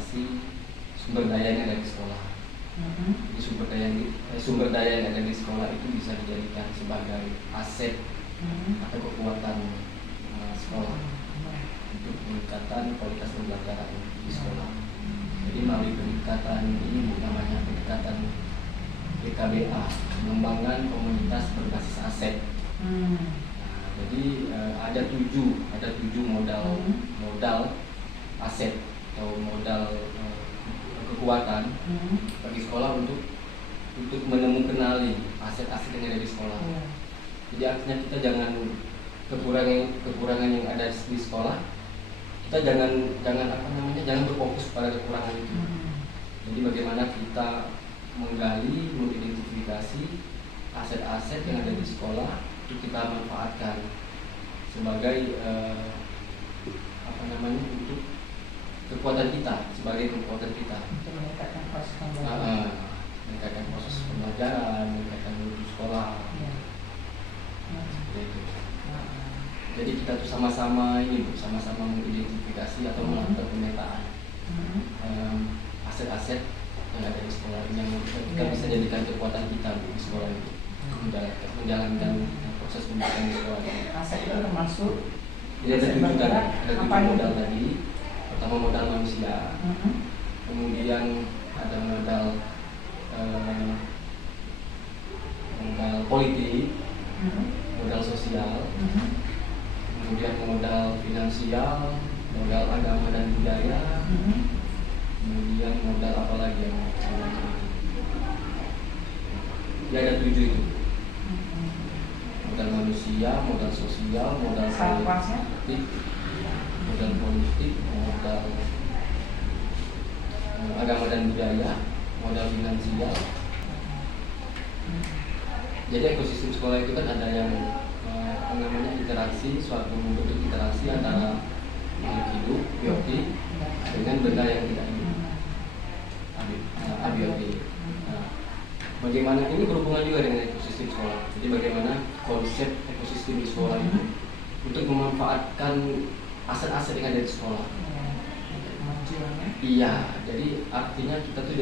mengoptimalisasi sumber dayanya dari sekolah. Jadi sumber daya yang ada di sekolah itu bisa dijadikan sebagai aset atau kekuatan sekolah untuk peningkatan kualitas pembelajaran di sekolah. Jadi melalui pendekatan ini namanya pendekatan PKBA, pengembangan komunitas berbasis aset. Jadi ada tujuh modal aset atau modal kekuatan bagi sekolah untuk menemukan aset-aset yang ada di sekolah. Jadi artinya kita jangan kekurangan yang ada di sekolah, kita jangan berfokus pada kekurangan itu. Jadi bagaimana kita menggali, mengidentifikasi aset-aset yang ada di sekolah itu kita manfaatkan sebagai untuk kekuatan kita, sebagai kekuatan kita untuk meningkatkan proses pembelajaran, meningkatkan mutu sekolah. Seperti itu. Jadi kita tuh sama-sama mengidentifikasi atau melakukan pemetaan aset-aset yang ada di sekolah yang kita bisa jadikan kekuatan kita di sekolah itu, menjalankan proses pendidikan di sekolah. Aset itu termasuk jadi ada tujuh modal tadi. Pertama modal manusia, kemudian ada modal politik, modal sosial, kemudian modal finansial, modal agama dan budaya, kemudian modal apa lagi yang ya ada 7 itu. Modal manusia, modal sosial, modal politik, modal agama dan budaya, modal finansial. Jadi ekosistem sekolah itu kan ada yang suatu bentuk interaksi antara makhluk hidup, biotik, dengan benda yang tidak hidup, abiotik. Bagaimana ini berhubungan juga dengan ekosistem sekolah. Jadi bagaimana konsep ekosistem di sekolah itu untuk memanfaatkan aset-aset yang ada di sekolah. Iya, jadi artinya kita tuh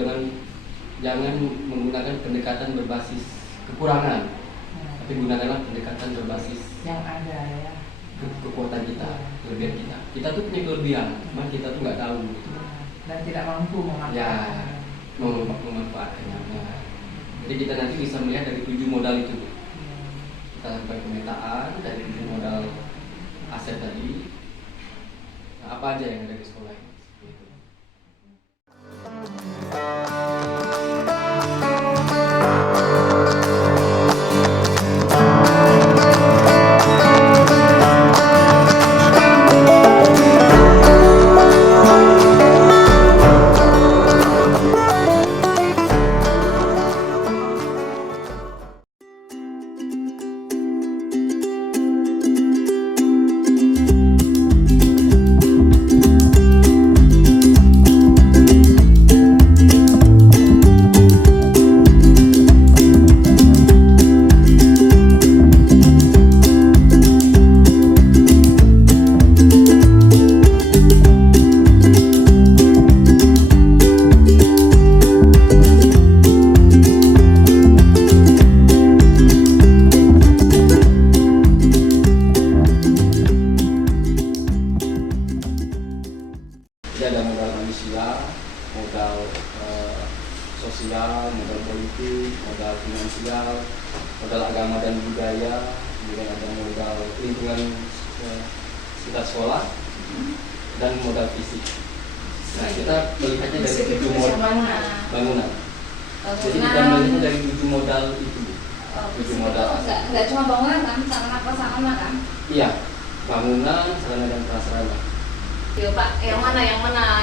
jangan menggunakan pendekatan berbasis kekurangan, tapi gunakanlah pendekatan berbasis yang ada ya. Kekuatan kita, kelebihan kita. Kita tuh punya kelebihan, cuma kita tuh nggak tahu gitu. Dan tidak mampu memanfaatkannya. Jadi kita nanti bisa melihat dari 7 modal itu. Kita lakukan pemetaan dari 7 modal aset tadi. Apa aja yang ada di sekolah ini? Jadi ada modal manusia, modal sosial, modal politik, modal finansial, modal agama dan budaya, kemudian ada modal lingkungan sekitar sekolah, dan modal fisik. Nah, kita melihatnya dari 7 modal bangunan. Jadi kita melihatnya dari 7 modal itu. 7 modal. Enggak cuma bangunan kan, sarana prasarana kan? Iya, bangunan, sarana dan prasarana. Yo Pak, yang mana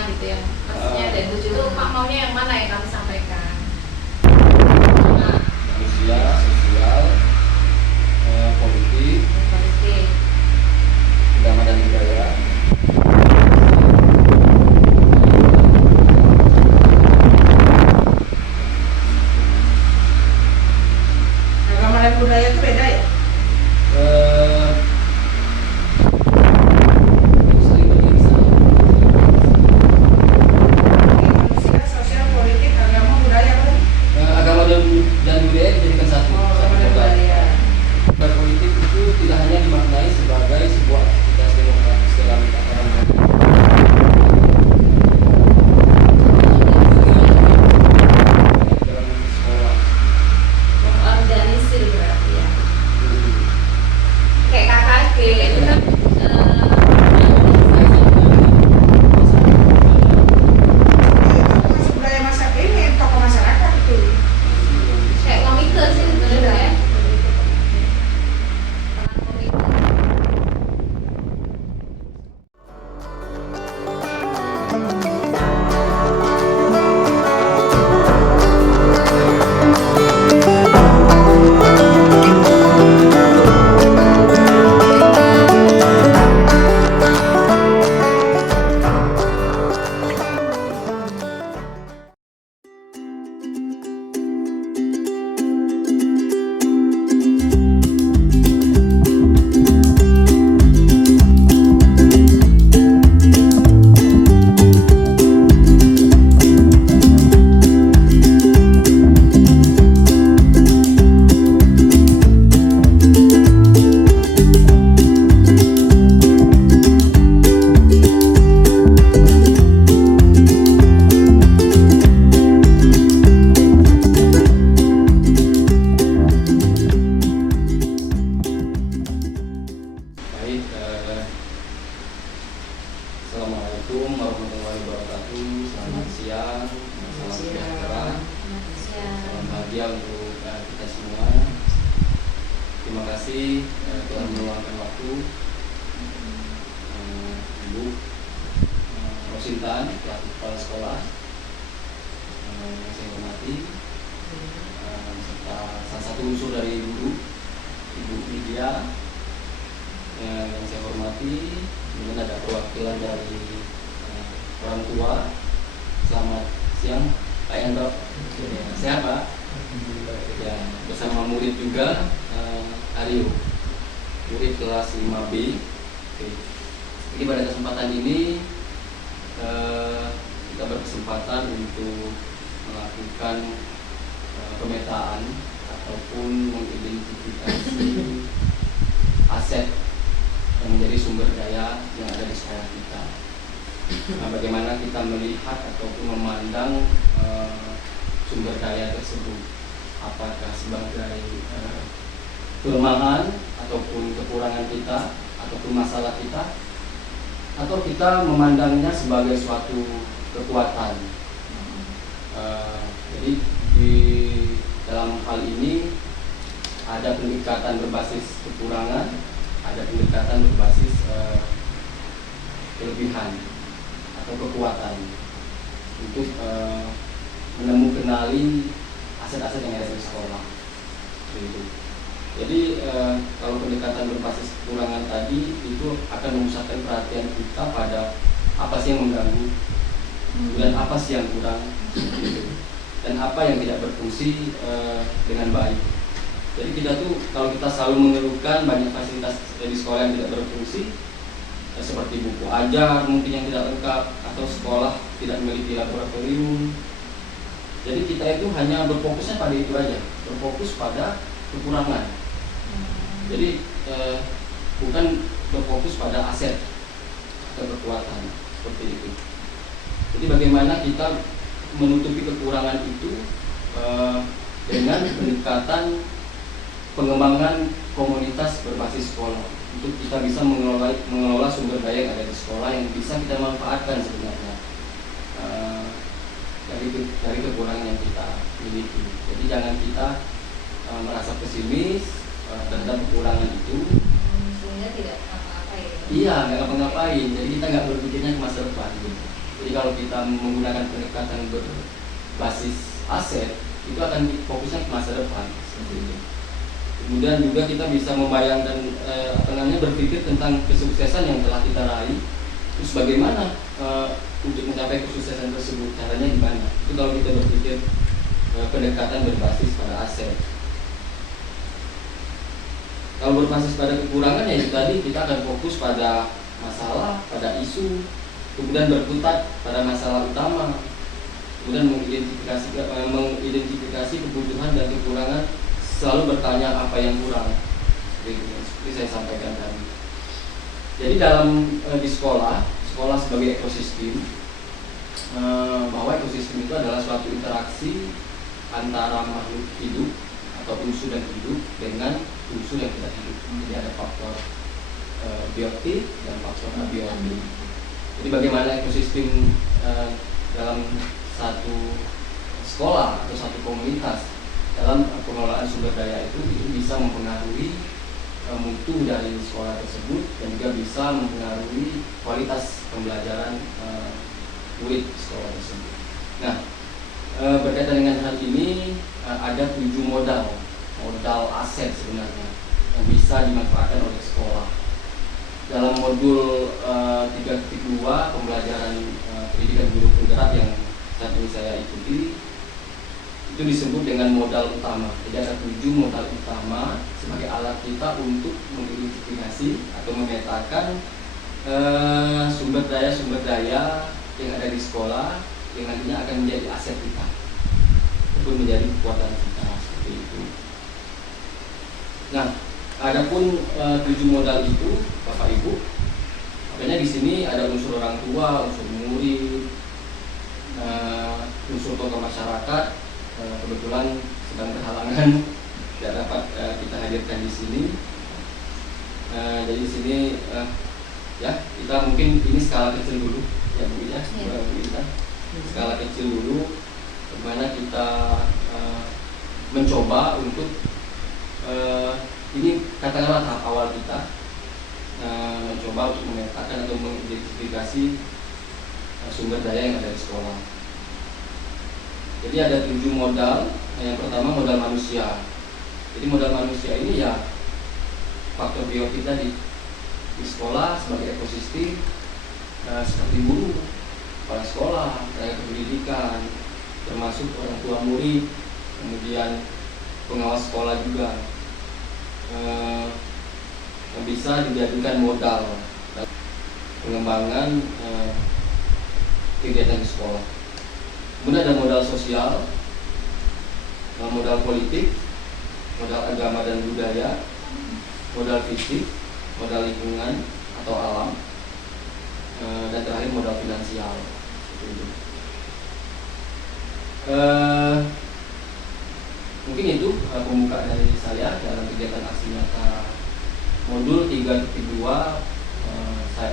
gitu ya? Maksudnya dari 7 itu Pak maunya yang mana yang kami sampaikan? Manusia, sosial, politik, agama dan budaya. Agama dan budaya itu beda ya? sejahtera, salam bahagia untuk kita semua. Terima kasih telah meluangkan waktu. Ibu Rosintan, pelaku kepala sekolah, yang saya hormati, serta salah satu unsur dari guru, Ibu Lydia, yang saya hormati. Kemudian ada perwakilan dari orang tua. Selamat siang, Pak Hendro. Sehat, Pak? Ya, bersama murid juga, Aryo, murid kelas 5B. Oke. Jadi pada kesempatan ini kita berkesempatan untuk melakukan pemetaan ataupun mengidentifikasi aset yang menjadi sumber daya yang ada di sekolah kita. Nah, bagaimana kita melihat ataupun memandang sumber daya tersebut, apakah sebagai kelemahan ataupun kekurangan kita ataupun masalah kita, atau kita memandangnya sebagai suatu kekuatan. Jadi di dalam hal ini ada pendekatan berbasis kekurangan, ada pendekatan berbasis kelebihan atau kekuatan untuk menemukan aset-aset yang ada di sekolah. Gitu. Jadi kalau pendekatan berbasis kekurangan tadi itu akan memusatkan perhatian kita pada apa sih yang mengganggu dan apa sih yang kurang, gitu. Dan apa yang tidak berfungsi dengan baik. Jadi kita tuh kalau kita selalu mengeluhkan banyak fasilitas di sekolah yang tidak berfungsi, seperti buku ajar mungkin yang tidak lengkap atau sekolah tidak memiliki laboratorium. Jadi kita itu hanya berfokusnya pada itu aja, berfokus pada kekurangan. Jadi bukan berfokus pada aset atau kekuatan seperti itu. Jadi bagaimana kita menutupi kekurangan itu dengan pendekatan pengembangan komunitas berbasis sekolah untuk kita bisa mengelola sumber daya yang ada di sekolah yang bisa kita manfaatkan sebenarnya dari kekurangan yang kita miliki. Jadi jangan kita merasa pesimis terhadap kekurangan itu. Sehingga tidak apa-apa ya. Iya, nggak ngapa-ngapain. Jadi kita nggak berpikirnya ke masa depan. Gitu. Jadi kalau kita menggunakan pendekatan berbasis aset, itu akan fokusnya ke masa depan. Seperti itu. Kemudian juga kita bisa membayangkan berpikir tentang kesuksesan yang telah kita raih. Terus bagaimana untuk mencapai kesuksesan tersebut, caranya gimana? Itu kalau kita berpikir pendekatan berbasis pada aset. Kalau berbasis pada kekurangan, ya itu tadi kita akan fokus pada masalah, pada isu, kemudian berkutat pada masalah utama, kemudian mengidentifikasi kebutuhan dan kekurangan, selalu bertanya apa yang kurang. Seperti saya sampaikan tadi. Jadi di sekolah sebagai ekosistem, bahwa ekosistem itu adalah suatu interaksi antara makhluk hidup atau unsur yang hidup dengan unsur yang tidak hidup. Jadi ada faktor biotik dan faktor abiotik. Jadi bagaimana ekosistem dalam satu sekolah atau satu komunitas dalam pengelolaan sumber daya itu bisa mempengaruhi mutu dari sekolah tersebut dan juga bisa mempengaruhi kualitas pembelajaran murid sekolah tersebut. Nah, berkaitan dengan hal ini ada 7 modal aset sebenarnya yang bisa dimanfaatkan oleh sekolah. Dalam modul 3.2 pembelajaran pendidikan guru penggerak yang saat ini saya ikuti, itu disebut dengan modal utama. Jadi ada 7 modal utama sebagai alat kita untuk mengidentifikasi atau memetakan sumber daya yang ada di sekolah yang nantinya akan menjadi aset kita ataupun menjadi kekuatan kita, seperti itu. Nah, adapun 7 modal itu, Bapak Ibu, makanya di sini ada unsur orang tua, unsur murid, unsur tokoh masyarakat. Kebetulan sedang berhalangan tidak dapat kita hadirkan di sini. Jadi di sini ya kita mungkin ini skala kecil dulu ya Bu ya, Bu Ita. Skala kecil dulu dimana kita mencoba untuk ini katakanlah tahap awal kita mencoba untuk memetakan atau mengidentifikasi sumber daya yang ada di sekolah. Jadi ada 7 modal. Yang pertama modal manusia. Jadi modal manusia ini ya faktor biotik tadi di sekolah sebagai ekosistem, seperti guru, kepala sekolah, tenaga pendidikan, termasuk orang tua murid, kemudian pengawas sekolah juga yang bisa dijadikan modal pengembangan kegiatan di sekolah. Kemudian ada modal sosial, modal politik, modal agama dan budaya, modal fisik, modal lingkungan atau alam, dan terakhir modal finansial. Mungkin itu pembuka dari saya dalam kegiatan aksi nyata modul 3.2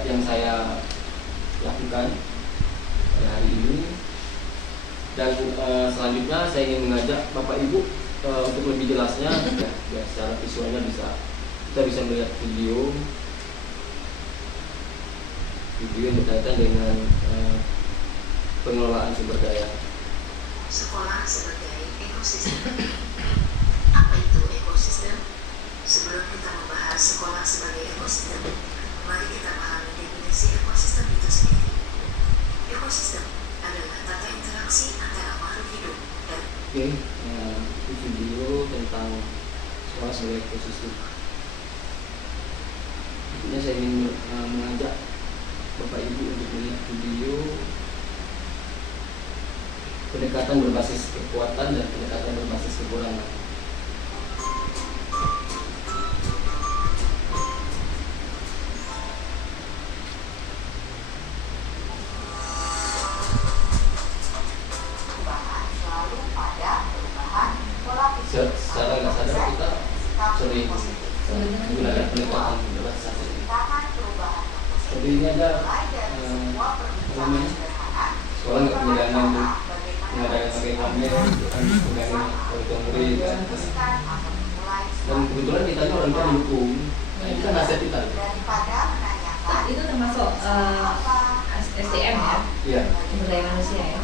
yang saya lakukan hari ini. Dan selanjutnya saya ingin mengajak Bapak Ibu untuk lebih jelasnya ya secara visualnya kita bisa melihat video yang berkaitan dengan pengelolaan sumber daya. Sekolah sebagai ekosistem. Apa itu ekosistem? Sebelum kita membahas sekolah sebagai ekosistem, mari kita pahami definisi ekosistem itu sendiri. Ekosistem adalah tata interaksi antara makhluk hidup dan itu video tentang sekolah sebagai ekosistem. Intinya saya ingin mengajak Bapak Ibu untuk melihat video pendekatan berbasis kekuatan dan pendekatan berbasis kekurangan. Secara nggak sadar kita sering menggunakan pendekatan berbasis ini. Seperti ini ada sekolah nggak punya dana untuk mengadakan pakai kamera, mengadakan foto murid, dan kebetulan kita ini orang tua mendukung. Nah, itu kan aset kita. Itu termasuk SDM ya? Iya. Sumber daya manusia ya?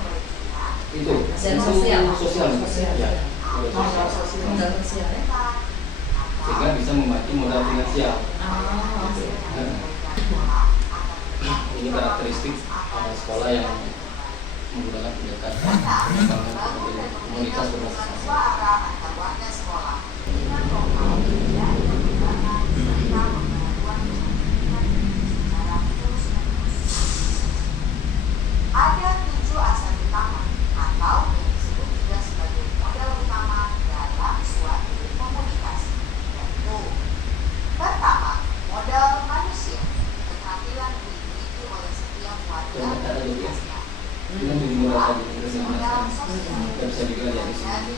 Itu. Dan sosial. Sosial. Ya. Modal sosial ya? Sehingga bisa membantu modal finansial. Ini karakteristik sekolah yang menggunakan pendekatan komunitas berbasis Ada 7 aset utama atau yang disebut juga sebagai modal utama dalam suatu komunikasi, yaitu pertama, modal manusia, keterampilan yang dimiliki oleh setiap warga Indonesia. dengan jadi modal tadi kita jelaskan. Kita bisa juga lihat di sini.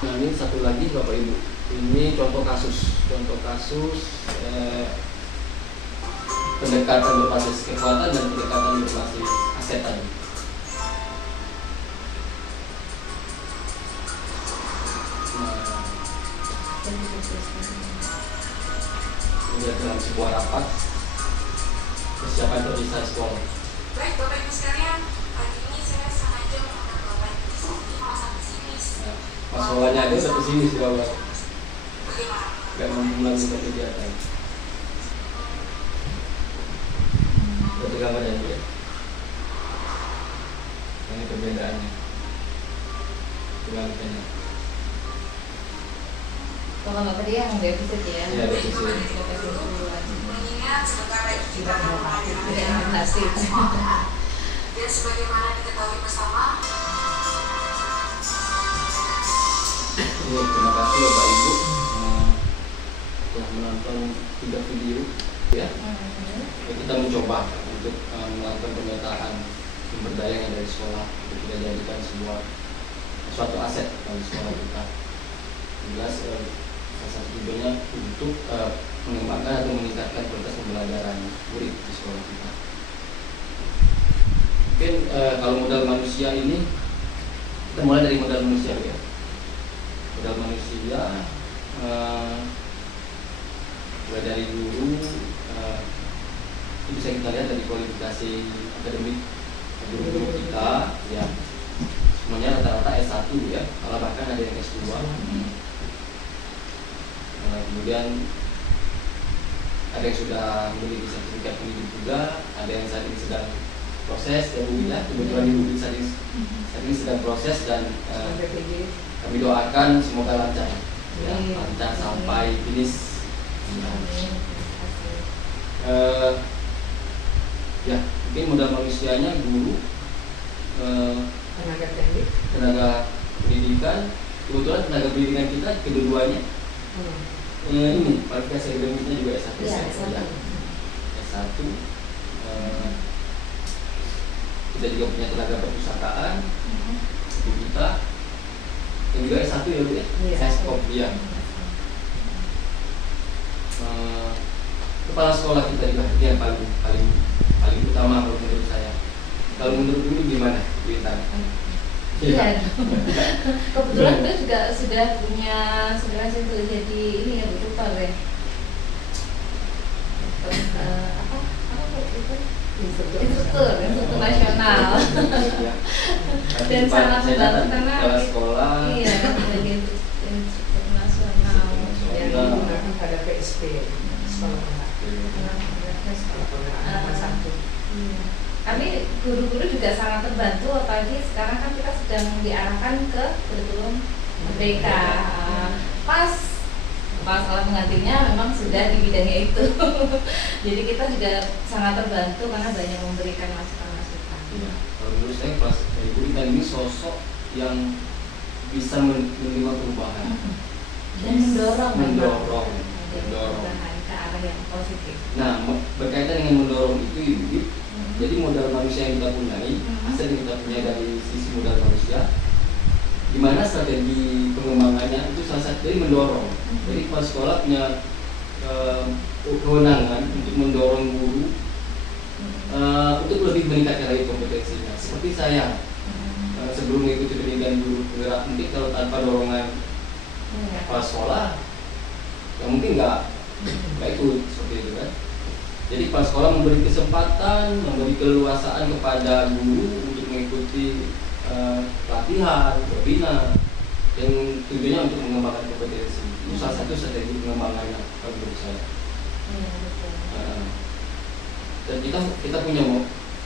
Nah, ini satu lagi Bapak Ibu. Ini contoh kasus pendekatan berbasis kekuatan dan pendekatan berbasis aset tadi. Kemudian dalam sebuah rapat persiapan perpisahan sekolah. Baik Bapak Ibu sekalian, pagi ini saya sengaja mengundang Bapak Ibu di sini masak pesimis. Pas sekolahnya ada satu sini sih Bapak. Bagaimana? Gak mau melakukan kegiatan. Satu gambar yang dia. Ini perbedaannya. Kebalikannya. Kalau nggak tadi yang defisit ya? Iya, defisit. Mengingat sebentar lagi kita akan Tidak investasi. dan sebagaimana diketahui bersama, Terima kasih Bapak Ibu telah menonton 3 video ya. Kita mencoba untuk melakukan pemetaan sumber daya yang ada di sekolah untuk kita jadikan suatu aset bagi sekolah kita. Jelas salah satu tujuannya untuk mengembangkan atau meningkatkan kualitas pembelajaran murid di sekolah kita. Mungkin kalau modal manusia ini kita mulai dari modal manusia ya. Modal manusia mulai dari guru itu bisa kita lihat dari kualifikasi akademik guru-guru kita ya, semuanya rata-rata S1 ya, malah bahkan ada yang S2. Kemudian ada yang sudah memiliki sertifikat pendidik juga, ada yang saat ini sedang proses ya Bu ya, kebetulan Ibu saat ini sedang proses dan kami doakan semoga lancar ya, lancar sampai finish. Ya mungkin modal manusianya guru, Tenaga teknik. tenaga pendidikan, kebetulan tenaga pendidikan kita kedua-duanya ini kualifikasi akademiknya juga S1 Iya, ya. S1 kita juga punya tenaga perpustakaan Bu kita yang juga S1 ya Bu ya, Iya. Seskop dia. Kepala sekolah kita juga itu yang paling utama kalau menurut saya. Kalau menurut dulu gimana Bu Intan? Iya. Kebetulan gue juga sudah punya sebenarnya itu jadi ini ya tutor ya. Apa itu? Instruktur nasional. Ya. Dan sangat Saya membantu datang karena kepala sekolah. iya sebagai instruktur nasional. Yang digunakan pada PSP sekolah Ah. satu. Iya. Kami guru-guru juga sangat terbantu, apalagi sekarang kan kita sedang diarahkan ke kurikulum merdeka. Pas masalah penggantinya memang sudah di bidangnya itu. Jadi kita juga sangat terbantu karena banyak memberikan masukan-masukan. Iya. Kalau menurut saya pas Ibu Intan ini sosok yang bisa menerima perubahan Dan mendorong mendorong. perubahan ke arah yang positif. Nah, berkaitan dengan mendorong itu Ibu, jadi modal manusia yang kita punyai, aset yang kita punya dari sisi modal manusia, gimana strategi pengembangannya itu salah satu dari mendorong. Jadi kepala sekolah punya kewenangan untuk mendorong guru untuk lebih meningkatkan lagi kompetensinya. Seperti saya sebelum mengikuti pendidikan guru penggerak, mungkin kalau tanpa dorongan kepala sekolah, ya mungkin nggak ikut seperti itu kan. Jadi kepala sekolah memberi kesempatan, memberi keleluasaan kepada guru untuk mengikuti pelatihan, webinar yang tujuannya untuk mengembangkan kompetensi. Itu salah satu strategi pengembangannya kalau menurut saya. Iya, betul. Dan kita punya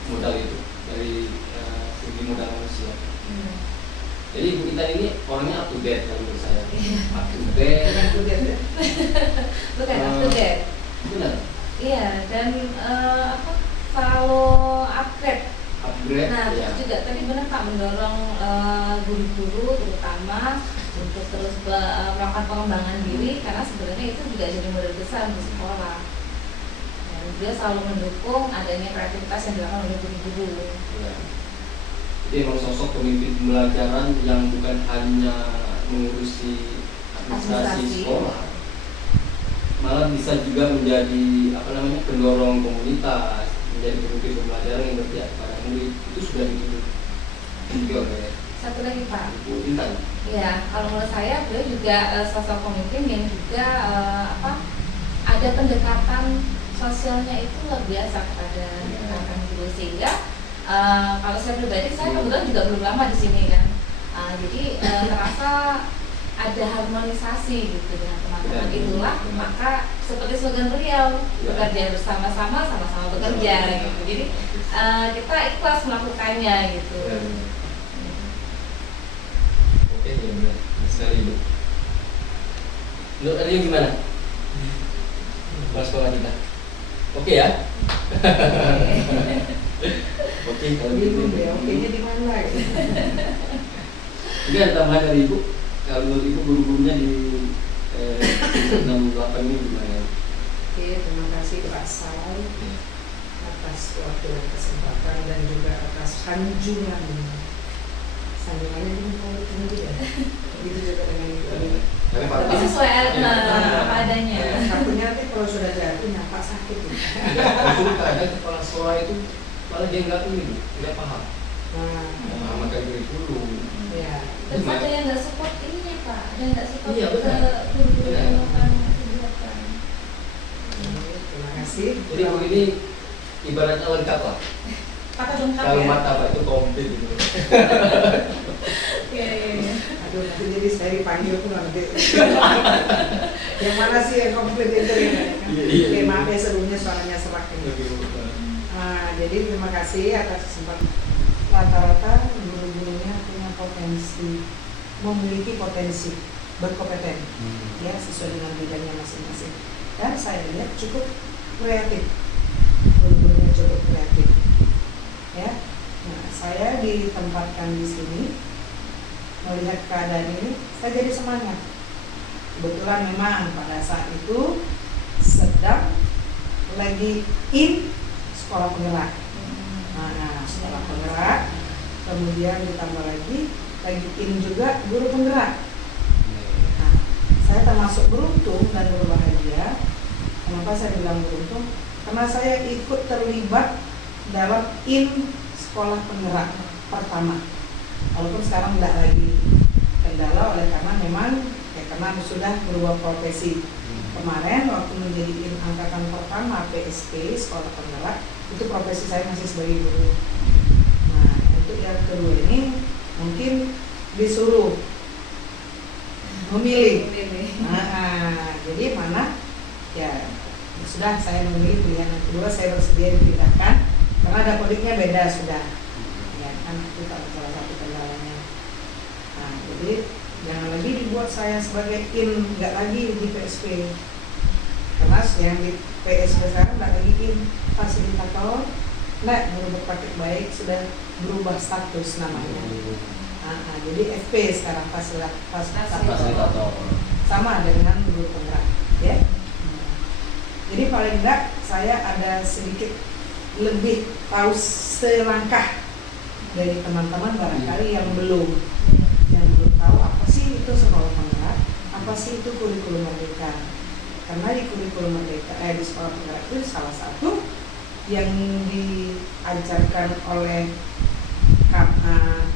modal itu dari segi modal manusia. Jadi Ibu Intan ini orangnya up to date kalau menurut saya. Up to date. Bukan up to date. Benar. Iya, dan selalu upgrade. Nah, ya. terus juga tadi benar Pak mendorong guru-guru terutama untuk terus melakukan pengembangan diri karena sebenarnya itu juga jadi modal besar untuk sekolah. Dan dia selalu mendukung adanya kreativitas yang dilakukan oleh guru-guru. Ya. Jadi emang sosok pemimpin pembelajaran yang bukan hanya mengurusi administrasi sekolah, malah bisa juga menjadi pendorong komunitas, menjadi pemimpin pembelajaran yang berpihak kepada murid. Itu sudah ditunjuk juga oleh Satu lagi Pak. Ibu Intan. Ya, kalau menurut saya beliau juga sosok pemimpin yang juga ada pendekatan sosialnya itu luar biasa kepada rekan guru sehingga kalau saya pribadi saya kebetulan juga belum lama di sini kan, jadi terasa ada harmonisasi gitu dengan teman-teman itulah maka seperti slogan beliau bekerja bersama-sama sama-sama bekerja gitu. Jadi kita ikhlas melakukannya gitu. Oke, ya benar sekali Bu. Menurut Aryo gimana? Kelas sekolah kita. Oke ya? Oke kalau gitu. Oke-nya di mana lagi? Ini ada tambahan dari Ibu. Kalau menurut Ibu guru-gurunya di 68 ini gimana? Oke, terima kasih Pak Sal atas waktu dan kesempatan dan juga atas sanjungan. Sanjungannya ini kalau tinggi ya. Begitu juga dengan Ibu. Tapi sesuai apa adanya. Takutnya nanti kalau sudah jatuh nampak sakit. Itu kadang kepala sekolah itu Kalau dia nggak ini, nggak paham. Nah, Sama kayak kurikulum. ya. Terus ada yang nggak support ininya Pak, ada yang nggak support Iya, ke benar. guru-guru Iya. yang melakukan kegiatan. Terima kasih. Jadi ini ibaratnya lengkap lah. Paket lengkap Kalau ya. martabak itu komplit gitu. Iya iya iya. Aduh, nanti jadi saya dipanggil pun nanti. Yang mana sih yang komplit itu ya? Iya. Oke, maaf ya sebelumnya suaranya serak ini. Jadi terima kasih atas kesempatan. Rata-rata guru-gurunya punya potensi, memiliki potensi, berkompeten, ya sesuai dengan bidangnya masing-masing. Dan saya lihat cukup kreatif, guru-gurunya cukup kreatif, ya. Nah, saya ditempatkan di sini, melihat keadaan ini, saya jadi semangat. Kebetulan memang pada saat itu sedang lagi in sekolah penggerak. Nah, sekolah penggerak, kemudian ditambah lagi in juga guru penggerak. Nah, saya termasuk beruntung dan berbahagia. Kenapa saya bilang beruntung? Karena saya ikut terlibat dalam in sekolah penggerak pertama. Walaupun sekarang tidak lagi kendala oleh karena memang karena sudah berubah profesi. Kemarin waktu menjadi in angkatan pertama PSP sekolah penggerak, itu profesi saya masih sebagai guru. Nah, untuk yang kedua ini mungkin disuruh memilih. Nah, jadi mana ya sudah saya memilih pilihan yang kedua, saya bersedia dipindahkan karena ada kodiknya beda sudah. Ya kan itu salah satu kendalanya. Nah, jadi jangan lagi dibuat saya sebagai in, nggak lagi di PSP. Karena yang di PSP sekarang nggak lagi in fasilitator, nggak guru berpraktik baik sudah berubah status namanya. Jadi FP sekarang fasilitator sama dengan guru penggerak, ya. Jadi paling enggak saya ada sedikit lebih tahu selangkah dari teman-teman barangkali yang belum tahu apa sih itu sekolah penggerak, apa sih itu kurikulum merdeka. Karena di kurikulum merdeka di sekolah penggerak itu salah satu yang diajarkan oleh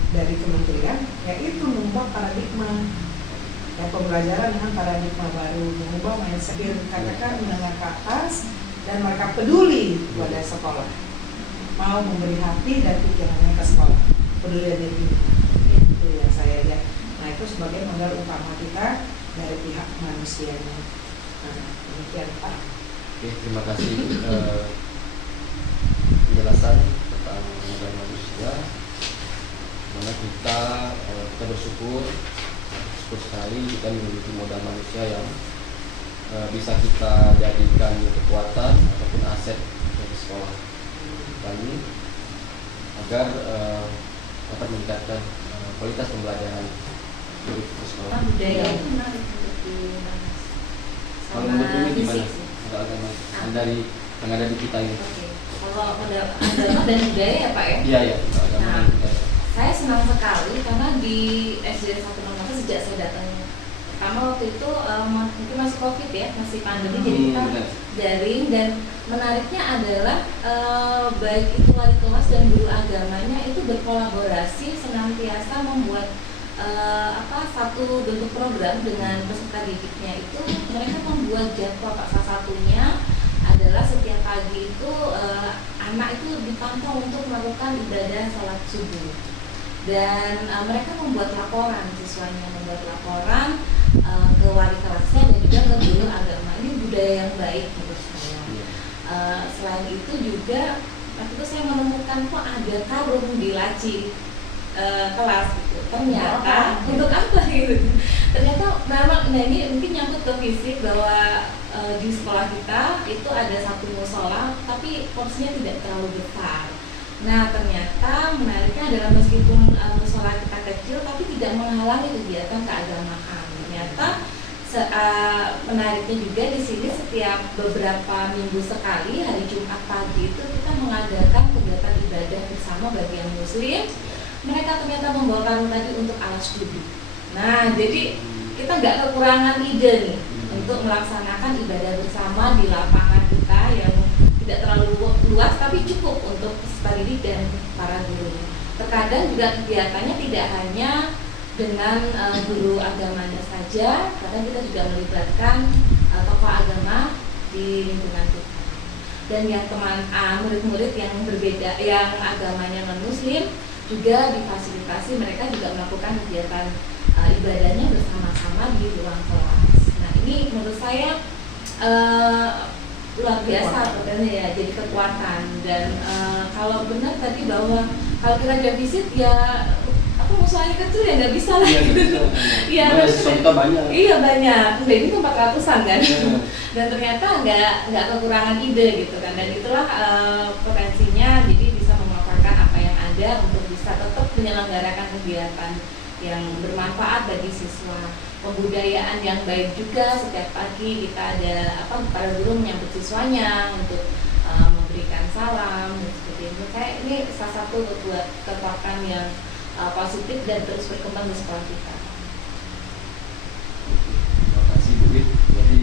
dari kementerian yaitu mengubah paradigma ya, pembelajaran dengan paradigma baru, mengubah mindset yang katakan menengah ke atas dan mereka peduli pada sekolah, mau memberi hati dan pikirannya ke sekolah, peduli dan tinggi. Itu yang saya lihat. Nah, itu sebagai modal utama kita dari pihak manusianya. Nah, demikian Pak. Oke, terima kasih penjelasan tentang modal manusia. Mana kita bersyukur sekali kita memiliki modal manusia yang bisa kita jadikan kekuatan ataupun aset dari sekolah kami agar dapat meningkatkan kualitas pembelajaran di sekolah. Budaya itu menarik untuk dibahas. Kalau menurut ini gimana? Modal agama dari yang ada di kita ini. Oke. Kalau modal agama dan budaya ya Pak ya? Iya ya, modal agama dan budaya. Saya senang sekali karena di SD 168 sejak saya datang pertama waktu itu mungkin masih COVID ya, masih pandemi, jadi kita daring. Dan menariknya adalah baik itu wali kelas dan guru agamanya itu berkolaborasi senantiasa membuat satu bentuk program dengan peserta didiknya. Itu mereka membuat jadwal Pak, salah satunya adalah setiap pagi itu anak itu dipantau untuk melakukan ibadah salat subuh. Dan mereka membuat laporan, siswanya membuat laporan ke wali kelasnya dan juga ke guru agama. Ini budaya yang baik menurut saya. Selain itu juga waktu itu saya menemukan kok ada karung di laci kelas gitu. Ternyata untuk apa gitu? Ternyata memang, nah ini mungkin nyangkut ke fisik bahwa di sekolah kita itu ada satu musola tapi porsinya tidak terlalu besar. Nah ternyata menariknya adalah meskipun musola kita kecil tapi tidak menghalangi kegiatan keagamaan. Ternyata menariknya juga di sini setiap beberapa minggu sekali hari Jumat pagi itu kita mengadakan kegiatan ibadah bersama bagi yang muslim. Mereka ternyata membawa karung tadi untuk alas duduk. Nah jadi kita nggak kekurangan ide nih untuk melaksanakan ibadah bersama di lapangan kita yang tidak terlalu luas tapi cukup untuk peserta didik dan para guru. Terkadang juga kegiatannya tidak hanya dengan guru agamanya saja, kadang kita juga melibatkan tokoh agama di lingkungan kita. Dan yang murid-murid yang berbeda, yang agamanya non-muslim juga difasilitasi, mereka juga melakukan kegiatan ibadahnya bersama-sama di ruang kelas. Nah ini menurut saya luar biasa potensinya ya, jadi kekuatan. Dan kalau benar tadi bahwa kalau kita defisit ya aku musuhnya kecil ya nggak bisa lah. Iya, kita banyak. Iya banyak. Ini tuh 400-an kan. Dan ternyata nggak kekurangan ide gitu kan. Dan itulah potensinya. Jadi bisa memanfaatkan apa yang ada untuk bisa tetap menyelenggarakan kegiatan yang bermanfaat bagi siswa. Pembudayaan yang baik juga, setiap pagi kita ada para guru menyambut siswanya untuk memberikan salam dan seperti itu. Kayak ini salah satu kekuatan yang positif dan terus berkembang di sekolah kita. Terima kasih Bu Wit. Jadi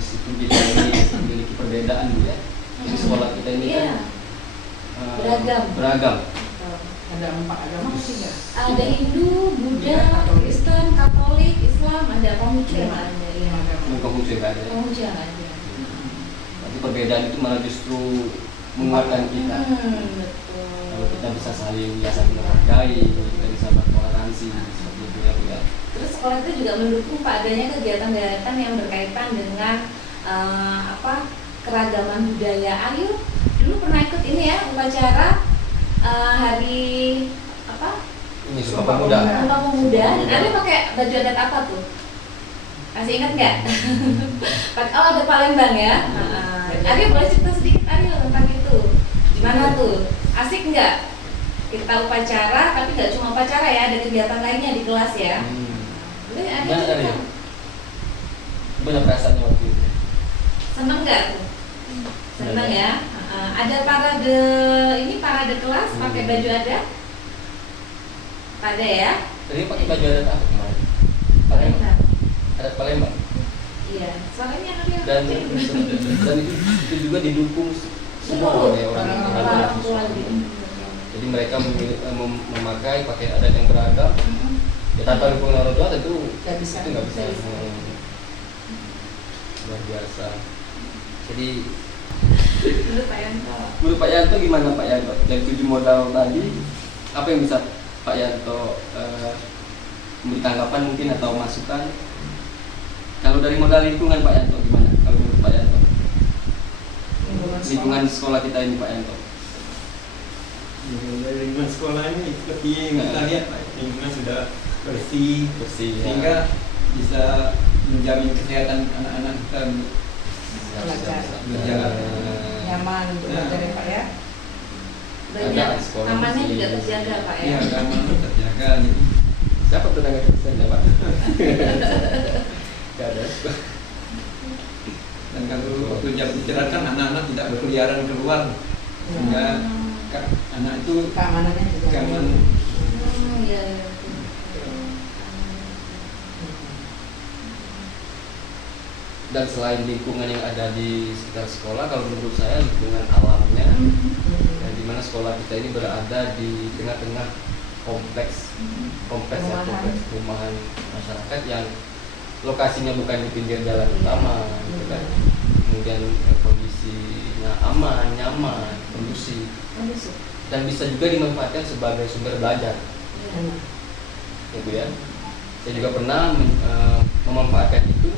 meskipun kita ini memiliki perbedaan Bu ya, di sekolah kita ini kan beragam. Ada 4 agama sih nggak? Ada Hindu, Buddha, Kristen, Katolik, Islam, ada Konghucu yang ada. Konghucu yang ada. Konghucu yang ada. Tapi perbedaan itu malah justru menguatkan kita. Betul. Kalau kita bisa saling menghargai, kita bisa bertoleransi seperti itu ya Bu ya. Terus sekolah itu juga mendukung adanya kegiatan-kegiatan yang berkaitan dengan keragaman budaya. Ayo, dulu pernah ikut ini ya upacara hari Ini Sumpah Pemuda. Sumpah Pemuda. Ada pakai baju adat apa tuh? Masih ingat nggak? Oh ada Palembang ya. Ada boleh cerita sedikit Ariel tentang itu. Gimana tuh? Asik nggak? Kita upacara, tapi nggak cuma upacara ya, ada kegiatan lainnya di kelas ya. Ada cerita. Banyak perasaannya waktu itu. Seneng nggak tuh? Seneng ya. Ada parade kelas pakai baju adat. Ada ya? Tadi pakai baju adat apa kemarin? Palembang. Adat Palembang. Iya, soalnya ada Dan itu juga didukung semua oleh orang tua. Jadi mereka memakai pakai adat yang beragam. Ya tanpa dukungan orang tua tentu itu nggak bisa. Luar biasa. Jadi menurut Pak Yanto gimana Pak Yanto? Dari 7 modal tadi, apa yang bisa Pak Yanto memberi tanggapan mungkin atau masukan? Kalau dari modal lingkungan Pak Yanto gimana? Kalau menurut Pak Yanto? Lingkungan sekolah kita ini Pak Yanto. Lingkungan sekolah ini seperti yang kita lihat Pak, lingkungan sudah bersih sehingga bisa menjamin kesehatan anak-anak kita Belajar. Nyaman untuk belajar ya Pak ya. banyak tamannya juga terjaga Pak ya. Iya, tamannya terjaga. Jadi Siapa tenaga kerjanya Pak? Gak ada. dan kalau waktu jam istirahat kan anak-anak tidak berkeliaran keluar sehingga anak itu Keamanannya juga. keamanan. Iya. Dan selain lingkungan yang ada di sekitar sekolah, kalau menurut saya lingkungan alamnya, di mana sekolah kita ini berada di tengah-tengah kompleks perumahan masyarakat yang lokasinya bukan di pinggir jalan utama, gitu kan. Kemudian kondisinya aman, nyaman, kondusif, dan bisa juga dimanfaatkan sebagai sumber belajar, gitu ya. Saya juga pernah memanfaatkan itu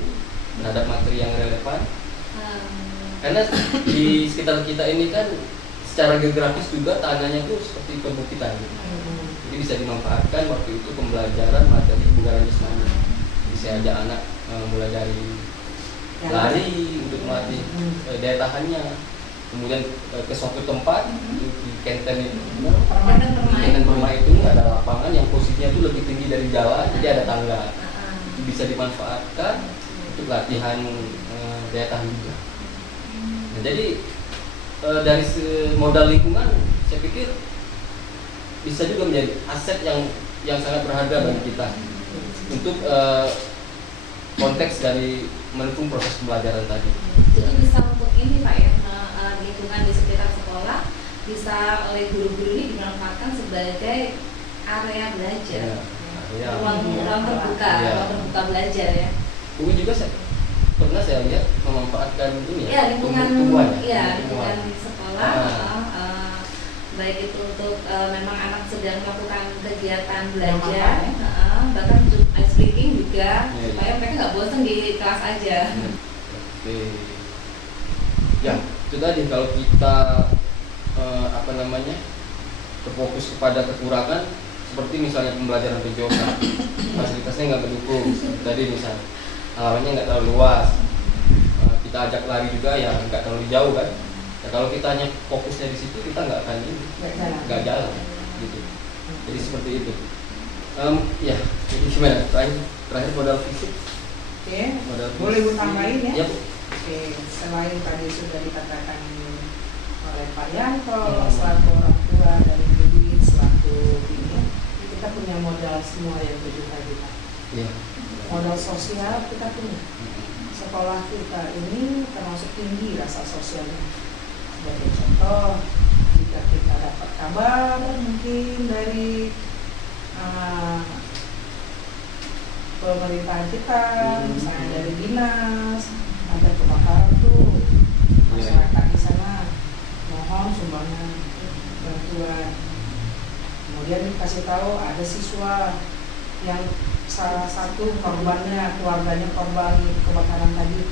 terhadap materi yang relevan, karena di sekitar kita ini kan secara geografis juga tanahnya tuh seperti perbukitan, gitu. Jadi bisa dimanfaatkan waktu itu pembelajaran materi kebugaran jasmani. Jadi saya ajak anak mulai dari lari untuk melatih daya tahannya, kemudian ke suatu tempat di Kenten itu, Kenten Permai itu ada lapangan yang posisinya itu lebih tinggi dari jalan, jadi ada tangga, itu bisa dimanfaatkan untuk latihan daya tahan juga. Nah, jadi dari modal lingkungan, saya pikir bisa juga menjadi aset yang sangat berharga bagi kita untuk konteks dari mendukung proses pembelajaran tadi. Jadi bisa untuk ini Pak ya, lingkungan di sekitar sekolah bisa oleh guru-guru ini dimanfaatkan sebagai area belajar, ruang terbuka, Iya. ruang terbuka belajar ya. Mungkin juga pernah saya lihat memanfaatkan ini Ya, lingkungan tumbuhan lingkungan di sekolah, Ah. baik itu untuk memang anak sedang melakukan kegiatan Yang belajar, apa, bahkan untuk ice breaking juga, Iya, iya. supaya mereka nggak bosan di kelas aja. Oke. Ya, itu tadi kalau kita terfokus kepada kekurangan seperti misalnya pembelajaran PJOK, fasilitasnya nggak mendukung. Tadi misalnya halamannya nggak terlalu luas, kita ajak lari juga ya nggak terlalu jauh kan. Ya, kalau kita hanya fokusnya di situ kita nggak akan ini, nggak jalan gitu. Jadi seperti itu. Ya, jadi gimana? Terakhir modal fisik. Oke, Modal boleh Bu tambahin ya? Ya, Bu. Oke, selain tadi sudah dikatakan oleh Pak Yanto selaku orang tua dan Ibu Dwi selaku ini, kita punya modal semua yang 7 tadi Pak. Iya. Modal sosial kita punya. Sekolah kita ini termasuk tinggi rasa sosialnya. Sebagai contoh, jika kita dapat kabar mungkin dari pemerintahan kita, misalnya dari dinas, ada kebakaran tuh, masyarakat di sana mohon sumbangan bantuan. Kemudian dikasih tahu ada siswa yang salah satu korbannya, keluarganya korban kebakaran tadi.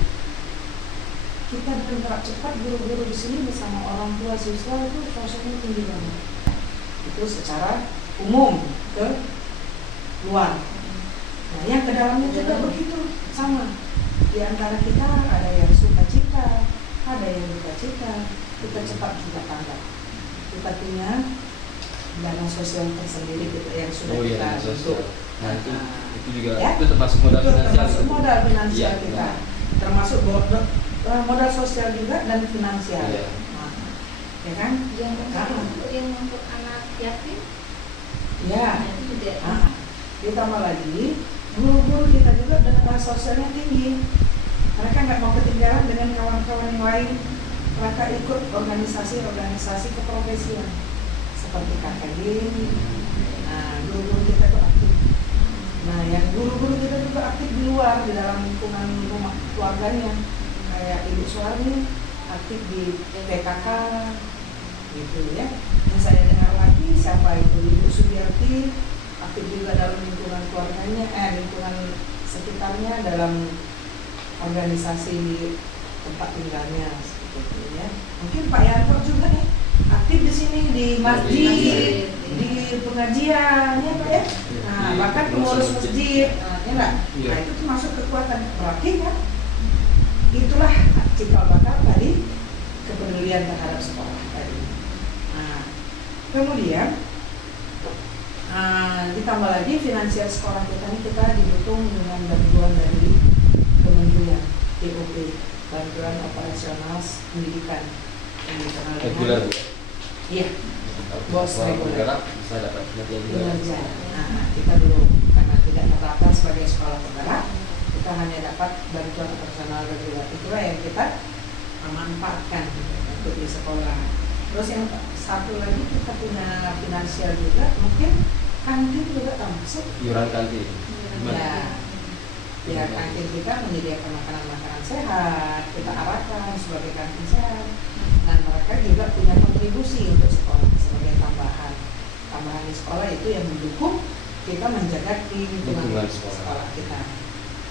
Kita bergerak cepat, guru-guru di sini bersama orang tua siswa itu prosesnya tinggi banget. Itu secara umum ke luar. Nah, yang ke dalamnya juga begitu, sama. Di antara kita ada yang suka cita, ada yang duka cita, kita cepat juga tanggap. Kita punya dana sosial tersendiri gitu, yang sudah Oh iya, kita dana sosial. bentuk. Nah, itu juga Ya? itu termasuk modal Itu finansial. termasuk modal finansial Iya, kita, benar. termasuk modal sosial juga dan finansial. Iya. Nah, ya kan? Yang untuk anak yatim, Ya. nah, itu juga. Nah, ditambah lagi guru-guru kita juga dana sosialnya tinggi. Mereka nggak mau ketinggalan dengan kawan-kawan yang lain. Mereka ikut organisasi-organisasi keprofesian seperti KKD. Nah, guru-guru kita itu aktif. Nah, yang guru-guru kita juga aktif di luar, di dalam lingkungan rumah keluarganya. Kayak Ibu Suwarni aktif di PKK, gitu ya. Yang saya dengar lagi siapa itu, Ibu Sudiarti aktif juga dalam lingkungan keluarganya, lingkungan sekitarnya dalam organisasi tempat tinggalnya, seperti itu ya. Mungkin Pak Yanto juga nih aktif di sini di masjid, di pengajian ya Pak ya. Nah, bahkan pengurus masjid, ya enggak? Iya. Nah, itu termasuk kekuatan berarti kan. Itulah cikal bakal tadi kepedulian terhadap sekolah tadi. Nah, kemudian ditambah lagi finansial sekolah kita ini kita didukung dengan bantuan dari Kementerian POP, bantuan operasional pendidikan yang dikenal Reguler. dengan iya, bos reguler. Bergerak bisa dapat pengertian juga. kinerja. Nah, kita dulu karena tidak terdaftar sebagai sekolah penggerak, kita hanya dapat bantuan operasional reguler. Itulah yang kita manfaatkan untuk di sekolah. Terus yang satu lagi kita punya finansial juga, mungkin kantin juga termasuk. Iuran kantin. Gimana? Ya, kantin kita menyediakan makanan-makanan sehat, kita arahkan sebagai kantin sehat. Dan mereka juga punya kontribusi untuk sekolah sebagai tambahan di sekolah itu yang mendukung kita menjaga lingkungan Lingkungan sekolah. sekolah kita,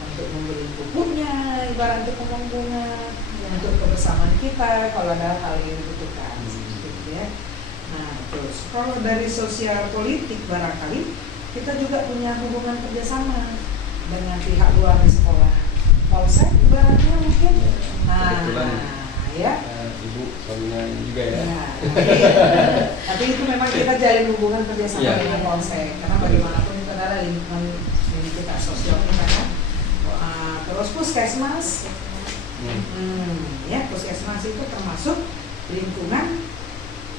untuk membeli bukunya, ibarat untuk bunga, untuk kebersamaan kita kalau ada hal yang dibutuhkan, gitu ya. Nah, terus kalau dari sosial politik barangkali kita juga punya hubungan kerjasama dengan pihak luar di sekolah, polsek ibaratnya mungkin. Ya, Nah, kebetulan ya. Ibu suaminya ini juga ya. Ya, tapi itu memang kita jalin hubungan kerjasama Iya. dengan polsek, karena bagaimanapun itu adalah lingkungan yang kita sosial kita kan. Terus puskesmas, ya puskesmas itu termasuk lingkungan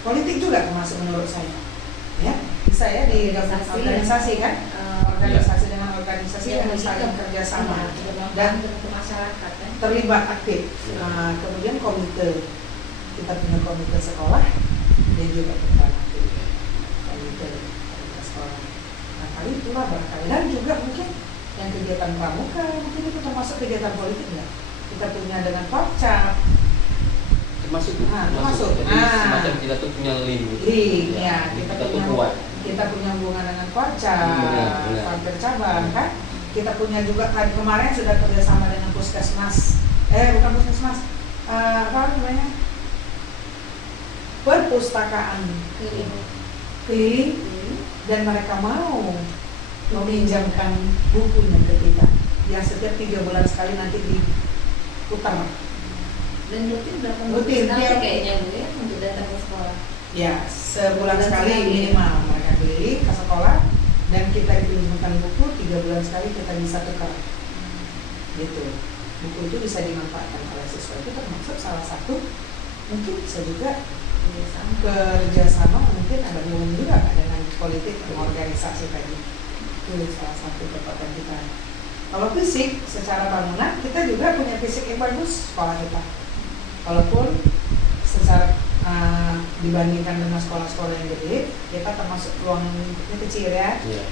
politik juga termasuk menurut saya. Ya, bisa ya di organisasi kan, organisasi dengan organisasi yang saling kerjasama dan ke masyarakat kan. terlibat aktif. Ya. Kemudian komite kita punya komite sekolah, dia juga kita nanti komite sekolah. Nah kali itulah barangkali, dan juga mungkin yang kegiatan pramuka, mungkin itu termasuk kegiatan politik nggak? Kita punya dengan Porcap, termasuk termasuk. Jadi semacam kita tuh punya link Ya, kita tuh punya kuat. kita punya hubungan dengan Porcap, Benar. Parkir cabang kan. Kita punya juga hari kemarin sudah kerjasama dengan Puskesmas, bukan Puskesmas, apa namanya, perpustakaan keliling, dan mereka mau meminjamkan bukunya ke kita yang setiap 3 bulan sekali nanti diputar. Dan rutin berapa Rutin, kali tiap- kayaknya Bu ya untuk datang ke sekolah? Ya, sebulan Bulan sekali sekali. minimal mereka keliling ke sekolah, dan kita dipinjamkan buku 3 bulan sekali kita bisa tukar. Gitu. Buku itu bisa dimanfaatkan oleh siswa, itu termasuk salah satu, mungkin bisa juga kerjasama, mungkin ada hubungan juga Kak, dengan politik dan organisasi tadi. Itu salah satu kekuatan kita. Kalau fisik, secara bangunan kita juga punya fisik yang bagus sekolah kita. Walaupun secara dibandingkan dengan sekolah-sekolah yang gede, kita termasuk ruang lingkupnya kecil ya. Iya.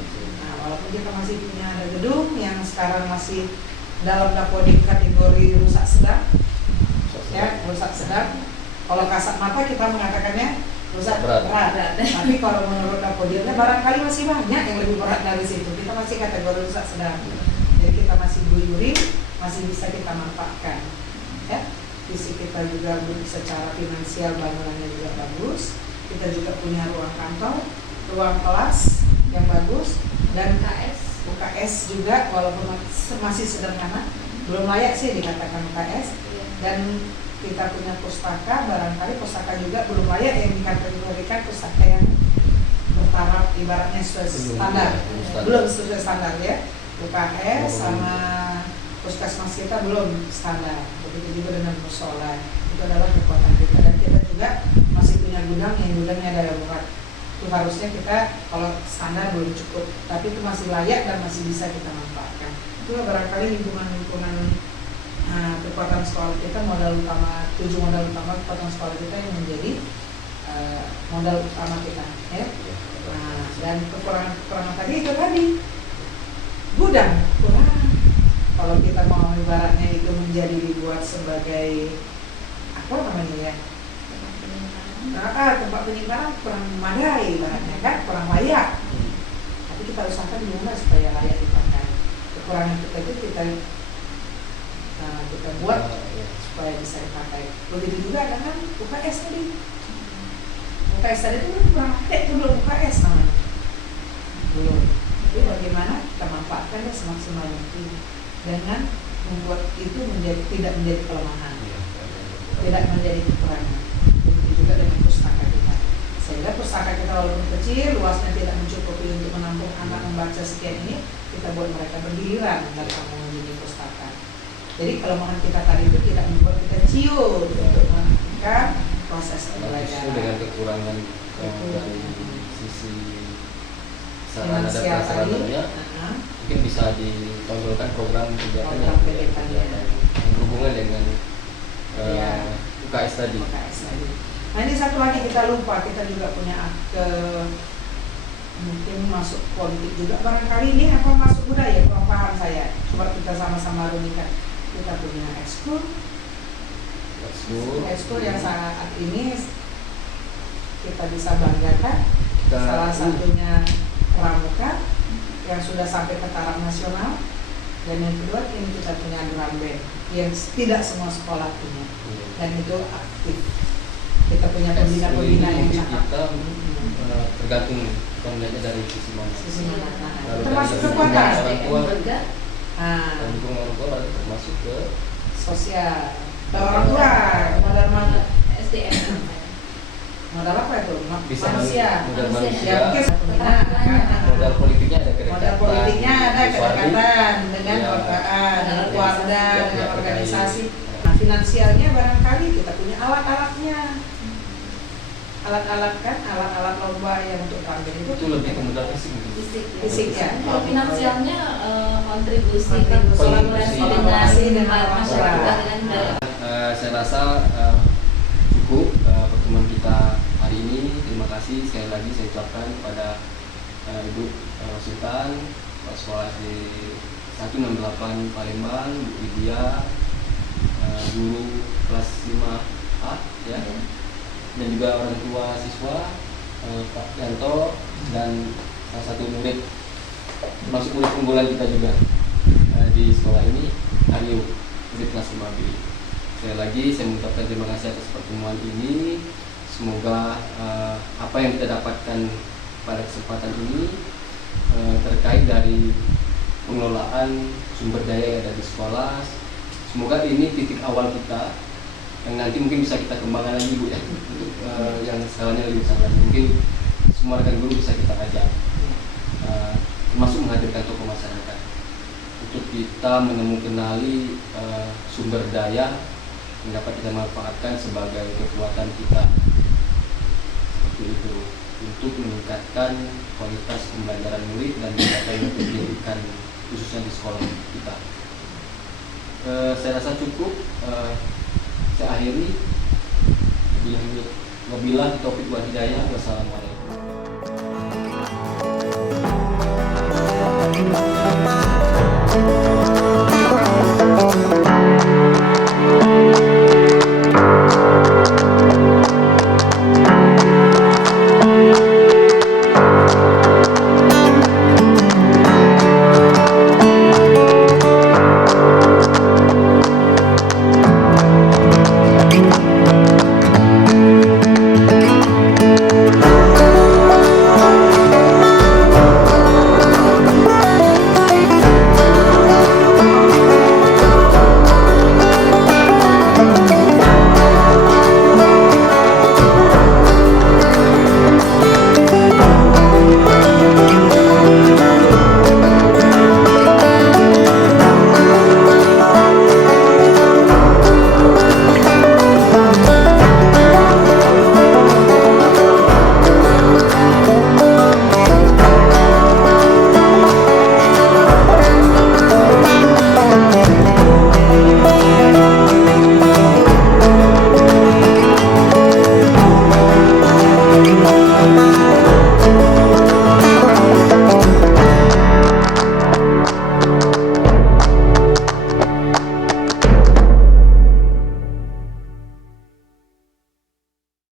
Nah, walaupun kita masih punya ada gedung yang sekarang masih dalam dapodik kategori rusak sedang, ya rusak sedang. Kalau kasat mata kita mengatakannya rusak Berat. berat. Tapi kalau menurut Dapodilnya barangkali masih banyak yang lebih berat dari situ. Kita masih kategori rusak sedang. Jadi kita masih guyuri, masih bisa kita manfaatkan. Ya, fisik kita juga secara finansial bangunannya juga bagus. Kita juga punya ruang kantor, ruang kelas yang bagus, dan UKS juga walaupun masih sederhana, belum layak sih dikatakan UKS. Dan kita punya pustaka, barangkali pustaka juga belum layak yang dikategorikan pustaka yang bertaraf ibaratnya sesuai standar. Belum sesuai standar ya. UKS sama puskesmas kita belum standar. Begitu juga dengan musola. Itu adalah kekuatan kita, dan kita juga masih punya gudang yang gudangnya darurat. Itu harusnya kita kalau standar belum cukup, tapi itu masih layak dan masih bisa kita manfaatkan. Itu barangkali lingkungan kekuatan sekolah kita, modal utama, 7 modal utama kekuatan sekolah kita yang menjadi modal utama kita ya. Dan kekurangan tadi itu tadi gudang kurang. Kalau kita mau ibaratnya itu menjadi dibuat sebagai apa namanya ya, tempat penyimpanan kurang memadai ibaratnya kan, kurang layak. Tapi kita usahakan gimana supaya layak dipakai. Kekurangan kita itu kita buat supaya bisa dipakai. Begitu juga dengan UKS tadi. UKS tadi itu kurang layak, itu belum UKS namanya. Belum. Jadi bagaimana kita manfaatkannya semaksimal mungkin dengan membuat itu tidak menjadi kelemahan, tidak menjadi kekurangan. Begitu juga dengan pustaka kita. Sehingga pustaka kita walaupun kecil, luasnya tidak mencukupi untuk menampung anak membaca sekian ini, kita buat mereka bergiliran datang mengunjungi pustaka. Jadi kelemahan kita tadi itu tidak membuat kita ciut untuk melakukan proses pembelajaran. Dengan kekurangan dari sisi sarana dan finansial tadi, prasarananya, mungkin bisa ditonjolkan program kegiatan yang berhubungan dengan UKS tadi. Nah ini satu lagi kita lupa, kita juga punya mungkin masuk politik juga barangkali, ini apa masuk budaya, kurang paham saya. Coba kita sama-sama rumikan. Kita punya ekskul yang saat ini kita bisa banggakan. Salah satunya pramuka yang sudah sampai ke taraf nasional, dan yang kedua ini kita punya drum band yang tidak semua sekolah punya, dan itu aktif. Kita punya pembina-pembina yang cakap. Kita tergantung pembinanya dari sisi mana. Termasuk kekuatan orang tua. Dan dukungan orang tua berarti termasuk ke sosial. Kalau orang tua modal mana? SDM. Modal apa itu? Bisa Manusia. modal manusia. Ya mungkin Modal politiknya ada kedekatan. modal politiknya ada kedekatan dengan Ya. OKA, dengan Ya. keluarga, Ya, dengan ya, organisasi. Nah, finansialnya barangkali kita punya alat-alatnya. Alat-alat lomba yang untuk tampil Itu lebih ke modal fisik. Fisik ya. Kalau finansialnya kontribusi Kontribusi. kolaborasi dengan Kolaborasi dengan masyarakat masyarakat. dengan Saya rasa cukup pertemuan kita hari ini. Terima kasih sekali lagi saya ucapkan kepada Ibu Sultan, Pak Sekolah SD 168 Palembang, Bu Widya, guru kelas 5A ya, dan juga orang tua siswa, Pak Yanto, dan salah satu murid, termasuk murid unggulan kita juga di sekolah ini, Aryo, murid kelas 5B. Sekali lagi saya mengucapkan terima kasih atas pertemuan ini. Semoga apa yang kita dapatkan pada kesempatan ini terkait dari pengelolaan sumber daya yang ada di sekolah, semoga ini titik awal kita yang nanti mungkin bisa kita kembangkan lagi Bu ya, untuk yang skalanya lebih besar lagi. Mungkin semua rekan guru bisa kita ajak, termasuk menghadirkan tokoh masyarakat untuk kita menemukan sumber daya yang dapat kita manfaatkan sebagai kekuatan kita, seperti itu, untuk meningkatkan kualitas pembelajaran murid dan meningkatkan pendidikan khususnya di sekolah kita. Saya rasa cukup. Saya akhiri. Wabillahi taufiq wal hidayah. Wassalamualaikum.